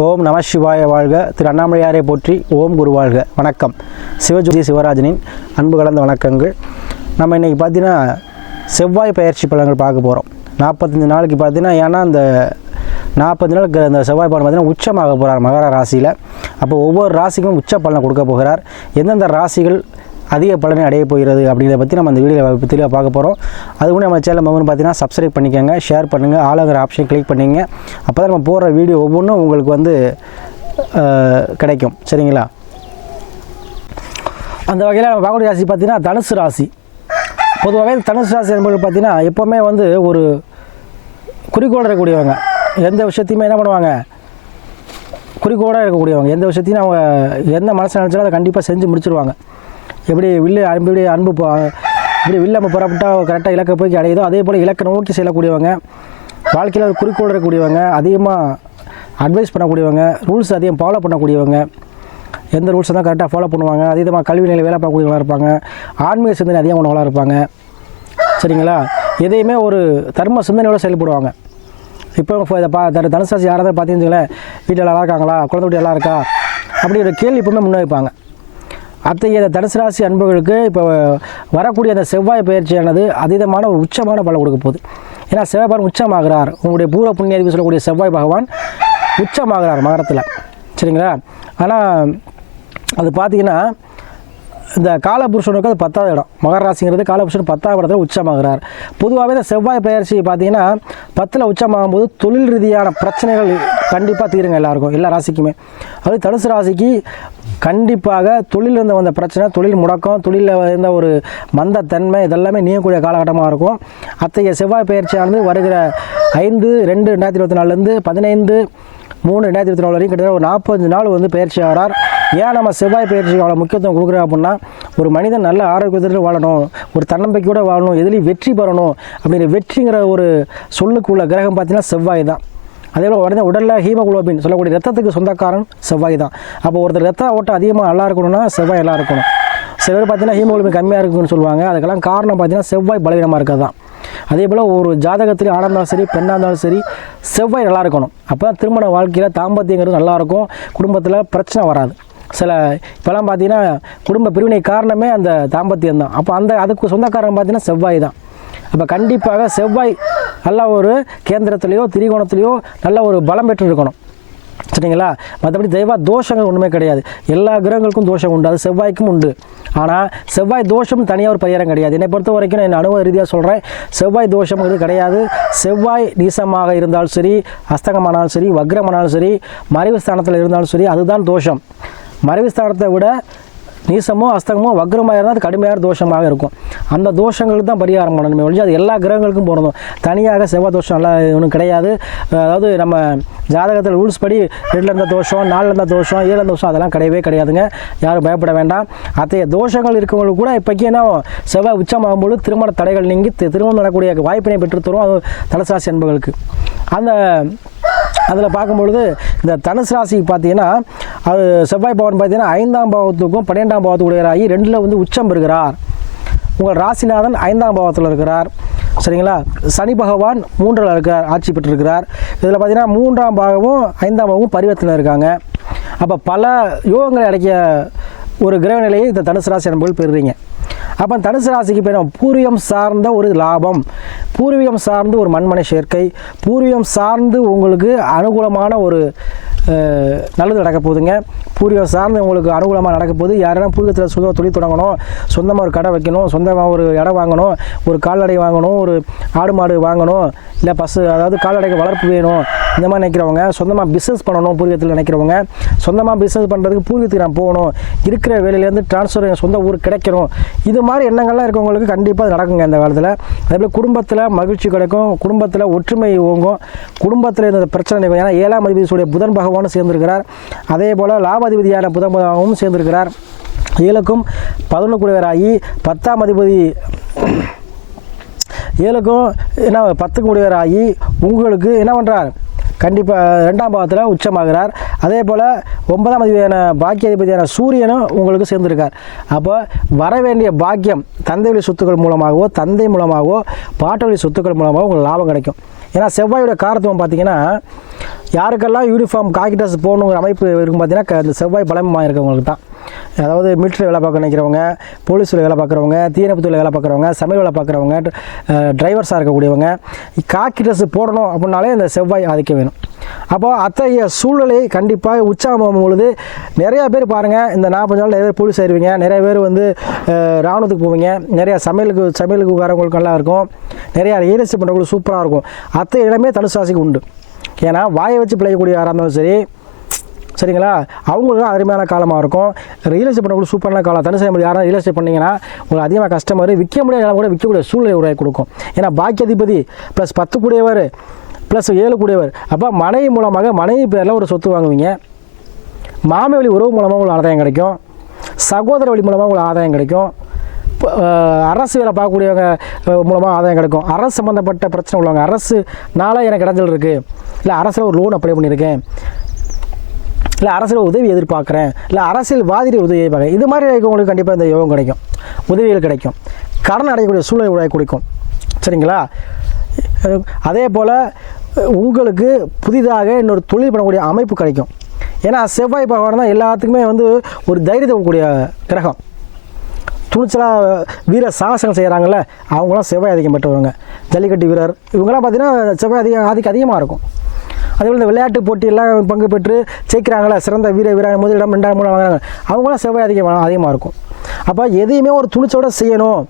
ஓம் நம சிவாய வாழ்க. திரு அண்ணாமலையாரை போற்றி ஓம் குரு வாழ்க. வணக்கம். சிவஜோதி சிவராஜனின் அன்பு கலந்த வணக்கங்கள். நம்ம இன்றைக்கி பார்த்தீங்கன்னா செவ்வாய் பயிற்சி பலன்கள் பார்க்க போகிறோம் நாற்பத்தஞ்சு நாளைக்கு பார்த்தீங்கன்னா ஏன்னா அந்த நாற்பது நாளுக்கு அந்த செவ்வாய் பலன் பார்த்தீங்கன்னா உச்சமாக போகிறார் மகர ராசியில். அப்போ ஒவ்வொரு ராசிக்கும் உச்ச பலனை கொடுக்க போகிறார். எந்தெந்த ராசிகள் அதிக பலனை அடைய போகிறது அப்படிங்கிறத பற்றி நம்ம அந்த வீடியோவில் தெளிவாக பார்க்க போகிறோம் அது கூட நம்ம சேனல் மகன் பார்த்தீங்கன்னா சப்ஸ்கிரைப் பண்ணிக்கோங்க ஷேர் பண்ணுங்கள் ஆளுங்கிற ஆப்ஷன் கிளிக் பண்ணிங்க அப்போ தான் நம்ம போடுற வீடியோ ஒவ்வொன்றும் உங்களுக்கு வந்து கிடைக்கும். சரிங்களா? அந்த வகையில் நம்ம பார்க்கக்கூடிய ராசி பார்த்தீங்கன்னா தனுசு ராசி. பொதுவாகவே தனுசு ராசி என்பது பார்த்தீங்கன்னா எப்போவுமே வந்து ஒரு குறிக்கோள் இருக்கக்கூடியவங்க. எந்த விஷயத்தையுமே என்ன பண்ணுவாங்க? குறிக்கோளாக இருக்கக்கூடியவங்க. எந்த விஷயத்தையும் அவங்க எந்த மனசு நினச்சாலும் அதை கண்டிப்பாக செஞ்சு முடிச்சிருவாங்க. எப்படி வில்லு எப்படி அன்பு இப்படி வில்லு நம்ம புறப்பட்டால் கரெக்டாக இலக்கை போய் அடையுதோ அதே போல் இலக்கை நோக்கி செல்லக்கூடியவங்க வாழ்க்கையில் ஒரு குறிக்கோள் இருக்கக்கூடியவங்க அதிகமாக அட்வைஸ் பண்ணக்கூடியவங்க ரூல்ஸ் அதிகம் ஃபாலோ பண்ணக்கூடியவங்க எந்த ரூல்ஸை தான் கரெக்டாக ஃபாலோ பண்ணுவாங்க. அதீதமாக கல்வி நிலையில் வேலை பார்க்கக்கூடியவங்களாக இருப்பாங்க. ஆன்மீக சிந்தனை அதிகம் கொண்டவங்களா இருப்பாங்க. சரிங்களா? எதையுமே ஒரு தர்ம சிந்தனையோடு செயல்படுவாங்க. இப்போ இதை பா தனுசாசி யாராவது பார்த்தீங்கன்னு வீட்டில் நல்லா இருக்காங்களா? குழந்தை குட்டி நல்லா இருக்கா? அப்படி ஒரு கேள்வி எப்பவுமே முன்வைப்பாங்க. அத்தகைய தனுசு ராசி அன்புகளுக்கு இப்போ வரக்கூடிய அந்த செவ்வாய் பயிற்சியானது அதீதமான ஒரு உச்சமான பலன் கொடுக்க போகுது. ஏன்னா செவ்வாய் உச்சமாகிறார். உங்களுடைய பூர்வ புண்ணிய அறிவு சொல்லக்கூடிய செவ்வாய் பகவான் உச்சமாகிறார் மகரத்தில். சரிங்களா? ஆனால் அது பார்த்தீங்கன்னா இந்த காலபுருஷனுக்கு அது பத்தாவது இடம். மகராசிங்கிறது காலபுருஷன் பத்தாவது இடத்துல உச்சமாகிறார். பொதுவாகவே இந்த செவ்வாய் பயிற்சி பார்த்தீங்கன்னா பத்தில் உச்சமாகும் போது தொழில் ரீதியான பிரச்சனைகள் கண்டிப்பாக தீருங்க எல்லாருக்கும் எல்லா ராசிக்குமே. அது தனுசு ராசிக்கு கண்டிப்பாக தொழில் இருந்த வந்த பிரச்சனை தொழில் முடக்கம் தொழிலில் இருந்த ஒரு மந்தத்தன்மை இதெல்லாமே நீங்கக்கூடிய காலகட்டமாக இருக்கும். அத்தகைய செவ்வாய் பயிற்சியானது வருகிற ஐந்து ரெண்டு ரெண்டாயிரத்தி இருபத்தி நாலுலேருந்து பதினைந்து மூணு ரெண்டாயிரத்தி இருபத்தி நாலு வரைக்கும் கிட்டத்தட்ட ஒரு நாற்பத்தஞ்சு நாள் வந்து பயிற்சி ஆகிறார். ஏன் நம்ம செவ்வாய் பயிற்சிக்கு அவ்வளோ முக்கியத்துவம் கொடுக்குறோம் அப்படின்னா ஒரு மனிதன் நல்ல ஆரோக்கியத்தில் வாழணும் ஒரு தன்னம்பிக்கையோட வாழணும் எதுலேயும் வெற்றி பெறணும் அப்படிங்கிற வெற்றிங்கிற ஒரு சொல்லுக்குள்ள கிரகம் பார்த்தீங்கன்னா செவ்வாய் தான். அதே போல் உடனே உடலில் ஹீமோகுளோபின் சொல்லக்கூடிய ரத்தத்துக்கு சொந்தக்காரன் செவ்வாய் தான். அப்போ ஒருத்தர் ரத்த ஓட்டம் அதிகமாக நல்லா இருக்கணும்னா செவ்வாய் நல்லா இருக்கணும். சில பேர் பார்த்தீங்கன்னா ஹீமோகுளோபின் கம்மியாக இருக்குன்னு சொல்லுவாங்க. அதுக்கெல்லாம் காரணம் பார்த்தீங்கன்னா செவ்வாய் பலவீனமாக இருக்கிறது தான். அதே போல் ஒரு ஜாதகத்துலேயும் ஆடாக இருந்தாலும் சரி பெண்ணாக இருந்தாலும் சரி செவ்வாய் நல்லா இருக்கணும். அப்போ தான் திருமண வாழ்க்கையில் தாம்பத்தியங்கிறது நல்லாயிருக்கும் குடும்பத்தில் பிரச்சனை வராது. சில இப்போலாம் பார்த்தீங்கன்னா குடும்ப பிரிவினை காரணமே அந்த தாம்பத்தியம் தான். அப்போ அந்த அதுக்கு சொந்தக்காரன் பார்த்தீங்கன்னா செவ்வாய் தான். அப்போ கண்டிப்பாக செவ்வாய் நல்ல ஒரு கேந்திரத்துலேயோ திரிகோணத்துலேயோ நல்ல ஒரு பலம் பெற்று இருக்கணும் சரிங்களா? மற்றபடி தெய்வா தோஷங்கள் ஒன்றுமே கிடையாது. எல்லா கிரகங்களுக்கும் தோஷம் உண்டு. அது செவ்வாய்க்கும் உண்டு. ஆனால் செவ்வாய் தோஷம் தனியாக ஒரு பரிகாரம் கிடையாது. என்னை பொறுத்த வரைக்கும் நான் அனுபவ ரீதியாக சொல்கிறேன் செவ்வாய் தோஷம் இது கிடையாது. செவ்வாய் நீசமாக இருந்தாலும் சரி அஸ்தகமானாலும் சரி வக்ரமானாலும் சரி மறைவு ஸ்தானத்தில் இருந்தாலும் சரி அதுதான் தோஷம். மறைவு ஸ்தானத்தை விட நீசமோ அஸ்தகமோ வக்ரமாக இருந்தால் அது கடுமையான தோஷமாக இருக்கும். அந்த தோஷங்களுக்கு தான் பரிகாரம் பண்ணணுமே. ஒழிஞ்சு அது எல்லா கிரகங்களுக்கும் போடணும். தனியாக செவ்வாய் தோஷம் எல்லாம் ஒன்றும் கிடையாது. அதாவது நம்ம ஜாதகத்தில் ரூல்ஸ் படி ரெண்டில் இருந்த தோஷம் நாலில் இருந்த தோஷம் ஏழு இருந்த தோஷம் அதெல்லாம் கிடையவே கிடையாதுங்க. யாரும் பயப்பட வேண்டாம். அத்தகைய தோஷங்கள் இருக்கவங்களுக்கு கூட இப்போக்கி என்ன செவ்வாய் உச்சமாகும்போது திருமண தடைகள் நீங்கி திருமணம் நடக்கூடிய வாய்ப்பினை பெற்றுத்தரும் அது தலசாசி என்பவர்களுக்கு அந்த அதில் பார்க்கும்பொழுது இந்த தனுசு ராசிக்கு பார்த்தீங்கன்னா அது செவ்வாய் பவன் பார்த்தீங்கன்னா ஐந்தாம் பாவத்துக்கும் பன்னிரெண்டாம் பாவத்துக்குடையராகி ரெண்டில் வந்து உச்சம் பெறுகிறார். உங்கள் ராசிநாதன் ஐந்தாம் பாவத்தில் இருக்கிறார். சரிங்களா? சனி பகவான் மூன்றில் இருக்கிறார் ஆட்சி பெற்றிருக்கிறார். இதில் பார்த்தீங்கன்னா மூன்றாம் பாகமும் ஐந்தாம் பாகமும் பரிவர்த்தனை இருக்காங்க. அப்போ பல யோகங்களை அடைக்க ஒரு கிரக நிலையை இந்த தனுசு ராசி என்பது பெறுறீங்க. அப்போ தனுசு ராசிக்கு இப்போ பூர்வீகம் சார்ந்த ஒரு லாபம். பூர்வீகம் சார்ந்து ஒரு மண்மனை சேர்க்கை. பூர்வீகம் சார்ந்து உங்களுக்கு அனுகூலமான ஒரு நல்லது நடக்க போகுதுங்க. பூர்வீகம் சார்ந்து உங்களுக்கு அனுகூலமாக நடக்க போகுது. யாரெல்லாம் பூர்வீகத்தில் சொந்த தொழில் தொடங்கணும் சொந்தமாக ஒரு கடை வைக்கணும் சொந்தமாக ஒரு இடம் வாங்கணும் ஒரு கால்நடை வாங்கணும் ஒரு ஆடு மாடு வாங்கணும் இல்லை பசு அதாவது கால்நடைக்கு வளர்ப்பு வேணும் இந்த மாதிரி நினைக்கிறவங்க சொந்தமாக பிஸ்னஸ் பண்ணணும் பூர்வீகத்தில் நினைக்கிறவங்க சொந்தமாக பிஸ்னஸ் பண்ணுறதுக்கு பூர்வீகத்துக்கு நான் போகணும். இருக்கிற வேலையிலேருந்து ட்ரான்ஸ்ஃபர் என் சொந்த ஊர் கிடைக்கணும். இது மாதிரி எண்ணங்கள்லாம் இருக்கவங்களுக்கு கண்டிப்பாக அது நடக்குங்க இந்த காலத்தில். அதேபோல் குடும்பத்தில் மகிழ்ச்சி கிடைக்கும் குடும்பத்தில் ஒற்றுமை ஓங்கும் குடும்பத்தில் இருந்த பிரச்சனை ஏன்னா ஏழாம் அதிபதியுடைய புதன் பகவானும் சேர்ந்திருக்கிறார். அதே போல் லாபாதிபதியான புதன் பகவானும் சேர்ந்திருக்கிறார். ஏழுக்கும் பதினொன்று குடிவராகி பத்தாம் அதிபதி ஏழுக்கும் என்ன பத்துக்கு முடிவராகி உங்களுக்கு என்ன பண்ணுறார் கண்டிப்பாக ரெண்டாம் பாகத்தில் உச்சமாகிறார். அதே போல் ஒன்பதாம் அதிபதியான பாக்கியாதிபதியான சூரியனும் உங்களுக்கு சேர்ந்திருக்கார். அப்போ வர வேண்டிய பாக்கியம் தந்தை வழி சொத்துக்கள் மூலமாகவோ தந்தை மூலமாகவோ பாட்ட வழி சொத்துக்கள் மூலமாகவோ உங்களுக்கு லாபம் கிடைக்கும். ஏன்னா செவ்வாயோட காரத்துவம் பார்த்தீங்கன்னா யாருக்கெல்லாம் யூனிஃபார்ம் காக்கி ட்ரெஸ் போகணுங்கிற அமைப்பு இருக்கும் பார்த்தீங்கன்னா இந்த செவ்வாய் பலமாக இருக்கவங்களுக்கு தான். அதாவது மிலிட்ரி வேலை பார்க்க நினைக்கிறவங்க போலீஸில் வேலை பார்க்குறவங்க தீயணைப்புத்துறையில் வேலை பார்க்குறவங்க சமையல் வேலை பார்க்குறவங்க டிரைவர்ஸாக இருக்கக்கூடியவங்க காக்கி ட்ரெஸ் போடணும் அப்படின்னாலே இந்த செவ்வாய் ஆதிக்கம் வேணும். அப்போ அத்தகைய சூழ்நிலை கண்டிப்பாக உற்சாகம் பொழுது நிறையா பேர் பாருங்கள் இந்த நாற்பது நாள் நிறைய பேர் போலீஸ் ஆயிடுவீங்க நிறைய பேர் வந்து ராணுவத்துக்கு போவீங்க நிறையா சமையலுக்கு சமையலுக்கு உட்காரவங்களுக்கு நல்லா இருக்கும் நிறையா ஈரசி பண்ணுறவங்களுக்கு சூப்பராக இருக்கும். அத்தை இடமே தனுசாசிக்கு உண்டு. ஏன்னா வாயை வச்சு பிழைக்கக்கூடிய யாராக இருந்தாலும் சரி சரிங்களா? அவங்களுக்கு அருமையான காலமாக இருக்கும். ரியல் எஸ்டேட் பண்ணக்கூடிய சூப்பரான காலம். தனி செய்ய யாராவது ரியல் எஸ்டேட் பண்ணிங்கன்னா உங்களுக்கு அதிகமாக கஸ்டமர் விற்க முடியாத கூட விற்கக்கூடிய சூழ்நிலை உருவாக்கி கொடுக்கும். ஏன்னா பாக்கியாதிபதி ப்ளஸ் பத்து கூடியவர் ப்ளஸ் ஏழு கூடியவர். அப்போ மனைவி மூலமாக மனைவி பேரில் ஒரு சொத்து வாங்குவீங்க. மாமி வழி உறவு மூலமாக உங்களுக்கு ஆதாயம் கிடைக்கும். சகோதர வழி மூலமாக உங்களுக்கு ஆதாயம் கிடைக்கும். அரசு வேலை பார்க்கக்கூடியவங்க மூலமாக ஆதாயம் கிடைக்கும். அரசு சம்மந்தப்பட்ட பிரச்சனை உள்ளவங்க அரசுனால எனக்கு இடைஞ்சல் இருக்குது இல்லை அரசில் ஒரு லோன் அப்ளை பண்ணியிருக்கேன். இல்லை அரசியல் உதவி எதிர்பார்க்குறேன். இல்லை அரசியல்வாதியை உதவி எதிர்பார்க்குறேன் இது மாதிரி இருக்கவங்களுக்கு கண்டிப்பாக இந்த யோகம் கிடைக்கும். உதவிகள் கிடைக்கும். கடன் அடையக்கூடிய சூழ்நிலை உடைய கொடுக்கும். சரிங்களா? அதே போல் உங்களுக்கு புதிதாக இன்னொரு தொழில் பண்ணக்கூடிய அமைப்பு கிடைக்கும். ஏன்னா செவ்வாய் பகவான் தான் எல்லாத்துக்குமே வந்து ஒரு தைரியத்தை கூடிய கிரகம். துணிச்சலாக வீர சாகசங்கள் செய்கிறாங்கல்ல அவங்களாம் செவ்வாய் அதிகம் பெற்றவங்க. ஜல்லிக்கட்டு வீரர் இவங்கெல்லாம் பார்த்தீங்கன்னா செவ்வாய் அதிகம் ஆதிக்கம் அதிகமாக இருக்கும். அதே போல் இந்த விளையாட்டு போட்டியெல்லாம் பங்கு பெற்று ஜெயிக்கிறாங்களா சிறந்த வீர வீரர் முதலிடம் ரெண்டாம் மூணு வாங்குறாங்க. அவங்களாம் செவ்வாய் அதிகம் அதிகமாக இருக்கும். அப்போ எதையுமே ஒரு துணிச்சோட செய்யணும்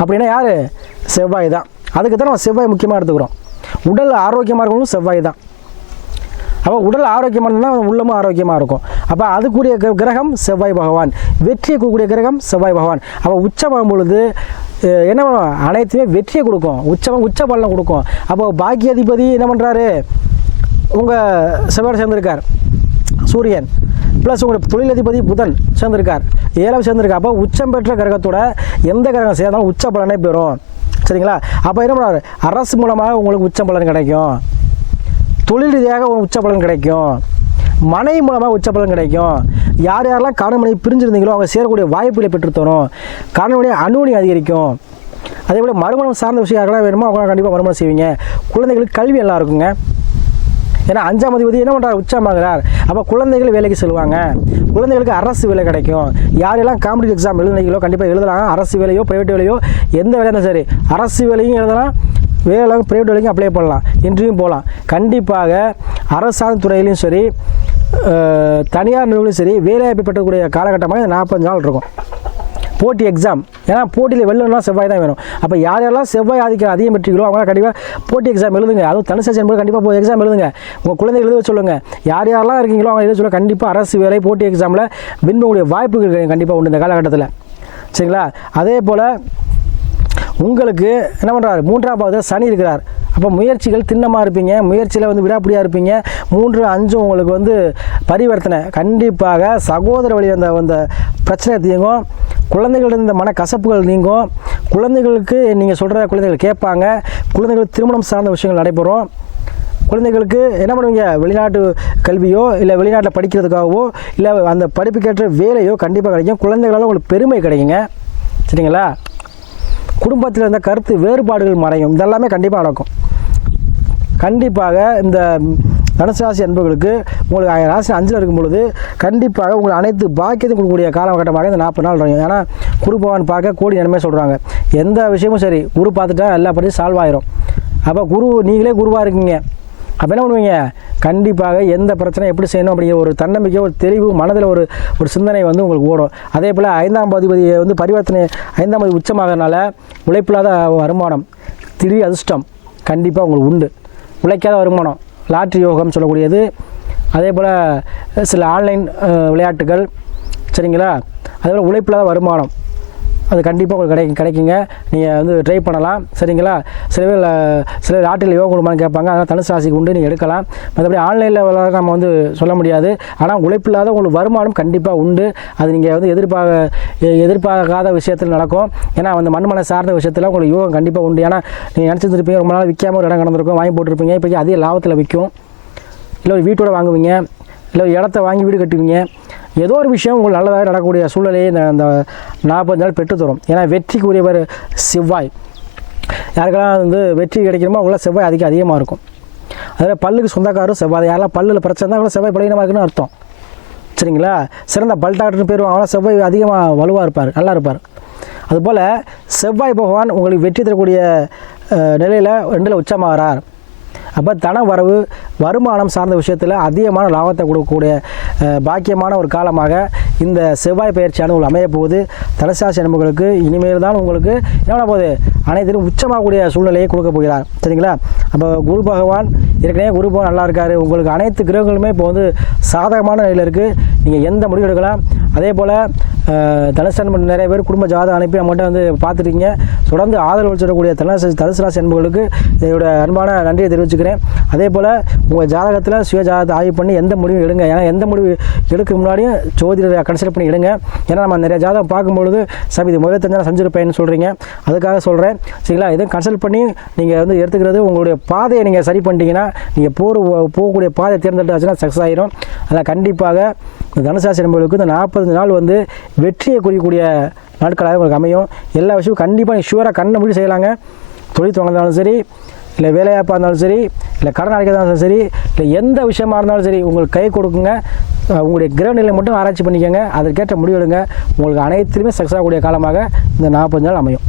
அப்படின்னா யார்? செவ்வாய் தான். அதுக்கு தான் நம்ம செவ்வாய் முக்கியமாக எடுத்துக்கிறோம். உடல் ஆரோக்கியமாக இருக்கணும் செவ்வாய் தான். அப்போ உடல் ஆரோக்கியமாக இருந்தால் உள்ளமும் ஆரோக்கியமாக இருக்கும். அப்போ அதுக்குரிய கிரகம் செவ்வாய் பகவான். வெற்றியை கொடுக்கக்கூடிய கிரகம் செவ்வாய் பகவான். அப்போ உச்சமாகும் பொழுது என்ன பண்ணுவோம்? அனைத்துமே வெற்றியை கொடுக்கும். உச்சம் உச்ச பலனை கொடுக்கும். அப்போ பாக்கியாதிபதி என்ன பண்ணுறாரு உங்கள் செவ்வாய் சேர்ந்திருக்கார் சூரியன் ப்ளஸ் உங்களுடைய தொழிலதிபதி புதன் சேர்ந்திருக்கார். ஏழாவது சேர்ந்திருக்கார். அப்போ உச்சம் பெற்ற கிரகத்தோட எந்த கிரகம் சேர்ந்தாலும் உச்ச பலனே பெறும். சரிங்களா? அப்போ என்ன பண்ணுவார்? அரசு மூலமாக உங்களுக்கு உச்ச பலன் கிடைக்கும். தொழில் ரீதியாக உச்ச பலன் கிடைக்கும். மனை மூலமாக உச்ச பலன் கிடைக்கும். யார் யாரெல்லாம் கணவன் பிரிஞ்சிருந்தீங்களோ அவங்க சேரக்கூடிய வாய்ப்புகளை பெற்றுத்தரும் காரணமனை அணுனி அதிகரிக்கும். அதே போல் மறுமணம் சார்ந்த விஷயம் யாரெல்லாம் வேணுமோ? அவங்க கண்டிப்பாக மறுமணம் செய்வீங்க. குழந்தைகளுக்கு கல்வி எல்லாம் இருக்குங்க. ஏன்னா அஞ்சாம் அதிபதி என்ன பண்ணுறார் உச்சமாகிறார். அப்போ குழந்தைகள் வேலைக்கு செல்வாங்க. குழந்தைகளுக்கு அரசு வேலை கிடைக்கும். யாரெல்லாம் காம்படிட்டிவ் எக்ஸாம் எழுதுனீங்களோ கண்டிப்பாக எழுதலாம். அரசு வேலையோ ப்ரைவேட் வேலையோ எந்த வேலையா சரி. அரசு வேலையும் எழுதலாம். வேலை ப்ரைவேட் வேலைக்கும் அப்ளை பண்ணலாம். இன்றையும் போகலாம். கண்டிப்பாக அரசாங்க துறையிலையும் சரி தனியார் நிறுவனம் சரி வேலைவாய்ப்பு பெற்றக்கூடிய காலகட்டமாக இந்த நாற்பது நாள் இருக்கும். போட்டி எக்ஸாம் ஏன்னா போட்டியில் வெள்ளம்னா செவ்வாய் தான் வேணும். அப்போ யார் யாரெல்லாம் செவ்வாய் ஆதிக்கம் அதிகம் பெற்றீங்களோ அவங்க கண்டிப்பாக போட்டி எக்ஸாம் எழுதுங்க. அதுவும் தனுசு என்பது கண்டிப்பாக போய் எக்ஸாம் எழுதுங்க. உங்கள் குழந்தை எழுத சொல்லுங்கள் யார் யாரெல்லாம் இருக்கீங்களோ அவங்க எழுத சொல்ல கண்டிப்பாக அரசு வேலை போட்டி எக்ஸாமில் வின்பக்கூடிய வாய்ப்புகள் கண்டிப்பாக உண்டு இந்த காலகட்டத்தில். சரிங்களா? அதே போல் உங்களுக்கு என்ன பண்ணுறாரு மூன்றாம் பாவத்தில் சனி இருக்கிறார். அப்போ முயற்சிகள் திண்ணமாக இருப்பீங்க. முயற்சியில் வந்து விடாப்பிடியாக இருப்பீங்க. மூன்று அஞ்சும் உங்களுக்கு வந்து பரிவர்த்தனை. கண்டிப்பாக சகோதர வழி அந்த அந்த பிரச்சனை தீங்கும். குழந்தைகளிடம் இந்த மன கசப்புகள் நீங்கும். குழந்தைகளுக்கு நீங்கள் சொல்கிற குழந்தைகள் கேட்பாங்க. குழந்தைகளுக்கு திருமணம் சார்ந்த விஷயங்கள் நடைபெறும். குழந்தைகளுக்கு என்ன பண்ணுவீங்க? வெளிநாட்டு கல்வியோ இல்லை வெளிநாட்டில் படிக்கிறதுக்காகவோ இல்லை அந்த படிப்புக்கேற்ற வேலையோ கண்டிப்பாக கிடைக்கும். குழந்தைகளால் உங்களுக்கு பெருமை கிடைக்குங்க. சரிங்களா? குடும்பத்தில் இருந்த கருத்து வேறுபாடுகள் மறையும். இதெல்லாமே கண்டிப்பாக நடக்கும். கண்டிப்பாக இந்த தனுசு ராசி அன்பர்களுக்கு உங்களுக்கு ஆயிரம் ராசி அஞ்சில் இருக்கும் பொழுது கண்டிப்பாக உங்களை அனைத்து பாக்கியத்தையும் கொடுக்கக்கூடிய காலகட்டமாக இந்த நாற்பது நாள் இருக்கும் ஏன்னா குரு பகவான் பார்க்க கோடி நன்மை சொல்கிறாங்க எந்த விஷயமும் சரி குரு பார்த்துட்டா எல்லா படியும் சால்வ் ஆயிரும். அப்போ குரு நீங்களே குருவாக இருக்கீங்க. அப்போ என்ன பண்ணுவீங்க? கண்டிப்பாக எந்த பிரச்சனை எப்படி செய்யணும் அப்படிங்கிற ஒரு தன்னம்பிக்கை ஒரு தெளிவு மனதில் ஒரு ஒரு சிந்தனை வந்து உங்களுக்கு ஓடும். அதே போல் ஐந்தாம் அதிபதியை வந்து பரிவர்த்தனை ஐந்தாம் பதி உச்சமாகறனால உழைப்பில்லாத வருமானம் திடீர் அதிர்ஷ்டம் கண்டிப்பாக உங்களுக்கு உண்டு. உழைக்காத வருமானம். லாட்ரி யோகம் சொல்லக்கூடியது. அதே போல் சில ஆன்லைன் விளையாட்டுகள். சரிங்களா? அதே போல் உழைப்பில்லாத வருமானம். அது கண்டிப்பாக உங்களுக்கு கிடைக்கும் கிடைக்குங்க. நீங்கள் வந்து ட்ரை பண்ணலாம். சரிங்களா? சில பேர் சில பேர் ஆட்டில் யோகா கொடுமான்னு கேட்பாங்க. அதனால் தனுசு ராசிக்கு உண்டு நீங்கள் எடுக்கலாம். மற்றபடி ஆன்லைனில் நம்ம வந்து சொல்ல முடியாது. ஆனால் உழைப்பில்லாத உங்களுக்கு வருமானம் கண்டிப்பாக உண்டு. அது நீங்கள் வந்து எதிர்பார்க்க எதிர்பார்க்காத விஷயத்தில் நடக்கும். ஏன்னா அந்த மண்மனை சார்ந்த விஷயத்தில் உங்களுக்கு யோகம் கண்டிப்பாக உண்டு. ஏன்னா நீங்கள் நினச்சிருந்துருப்பீங்க ரொம்ப நாள் விற்காம ஒரு இடம் கிடந்திருக்கும் வாங்கி போட்டிருப்பீங்க. இப்போ அதிக லாபத்தில் விற்கும். இல்லை ஒரு வீட்டோட வாங்குவீங்க. இல்லை ஒரு இடத்த வாங்கி வீடு கட்டுவீங்க. ஏதோ ஒரு விஷயம் உங்களுக்கு நல்லதாக நடக்கக்கூடிய சூழ்நிலையை இந்த அந்த நாற்பது நாள் பெற்று தரும். ஏன்னா வெற்றிக்குரியவர் செவ்வாய். யாருக்கெல்லாம் வந்து வெற்றி கிடைக்கணுமோ அவங்களாம் செவ்வாய் அதிகம் அதிகமாக இருக்கும். அதில் பல்லுக்கு சொந்தக்காரரும் செவ்வாய் யாரெல்லாம் பல்லில் பிரச்சனை தான் அவங்களும் செவ்வாய் பலகீனமாக இருக்குன்னு அர்த்தம். சரிங்களா? சிறந்த பல் டாக்டர்னு பேர் அவங்களாம் செவ்வாய் அதிகமாக வலுவாக இருப்பார் நல்லா இருப்பார். அதுபோல் செவ்வாய் பகவான் உங்களுக்கு வெற்றி தரக்கூடிய நிலையில் ரெண்டில் உச்சமாகிறார். அப்போ தன வரவு வருமானம் சார்ந்த விஷயத்தில் அதிகமான லாபத்தை கொடுக்கக்கூடிய பாக்கியமான ஒரு காலமாக இந்த செவ்வாய் பயிற்சியானது உங்களுக்கு அமையப்போகுது தலசாசி நண்பர்களுக்கு இனிமேல் தான் உங்களுக்கு என்ன போகுது? அனைத்திலும் உச்சமாகக்கூடிய சூழ்நிலையை கொடுக்க போகிறார். சரிங்களா? அப்போ குரு பகவான் ஏற்கனவே குரு பகவான் நல்லா இருக்கார். உங்களுக்கு அனைத்து கிரகங்களுமே இப்போ வந்து சாதகமான நிலையில் இருக்குது நீங்கள் எந்த முடிவு எடுக்கலாம்? அதே போல் தனுசு நண்பர் நிறைய பேர் குடும்ப ஜாதகம் அனுப்பி நம்மகிட்ட வந்து பார்த்துருக்கீங்க. தொடர்ந்து ஆதரவு சொல்லக்கூடிய தனசு தனுசு ராசி அன்புகளுக்கு இதோட அன்பான நன்றியை தெரிவிச்சுக்கிறேன். அதே போல் உங்கள் ஜாதகத்தில் சுய ஜாதகத்தை ஆய்வு பண்ணி எந்த முடிவும் எடுங்க. ஏன்னா எந்த முடிவு எடுக்க முன்னாடியும் ஜோதிடரை கன்சிடர் பண்ணி எடுங்க. ஏன்னா நம்ம நிறைய ஜாதகம் பார்க்கும்பொழுது சார் இது முதல் தெரிஞ்சால் செஞ்சிருப்பேன்னு சொல்கிறீங்க அதுக்காக சொல்கிறேன் சரிங்களா? இதை கன்சல்ட் பண்ணி நீங்கள் வந்து எடுத்துக்கிறது உங்களுடைய பாதையை நீங்கள் சரி பண்ணிட்டீங்கன்னா நீங்கள் போகிற போகக்கூடிய பாதையை தேர்ந்தெடுத்தாச்சுன்னா சக்ஸஸ் ஆயிரும். அதில் கண்டிப்பாக இந்த தனுசாசி நம்பர்களுக்கு இந்த நாற்பத்தஞ்சு நாள் வந்து வெற்றியை குறிக்கக்கூடிய நாட்களாக உங்களுக்கு அமையும். எல்லா விஷயமும் கண்டிப்பாக நீங்கள் ஷூராக கண்ணை மூடி செய்யலாங்க. தொழில் தொடர்ந்தாலும் சரி இல்லை வேலைவாய்ப்பாக இருந்தாலும் சரி இல்லை கடன் அடைக்கிறதா இருந்தாலும் சரி இல்லை எந்த விஷயமா இருந்தாலும் சரி உங்களுக்கு கை கொடுக்குங்க. உங்களுடைய கிரக நிலை மட்டும் ஆராய்ச்சி பண்ணிக்கோங்க. அதற்கேற்ற முடிவெடுங்க. உங்களுக்கு அனைத்துலையுமே சக்ஸஸ் ஆகக்கூடிய காலமாக இந்த நாற்பது நாள் அமையும்.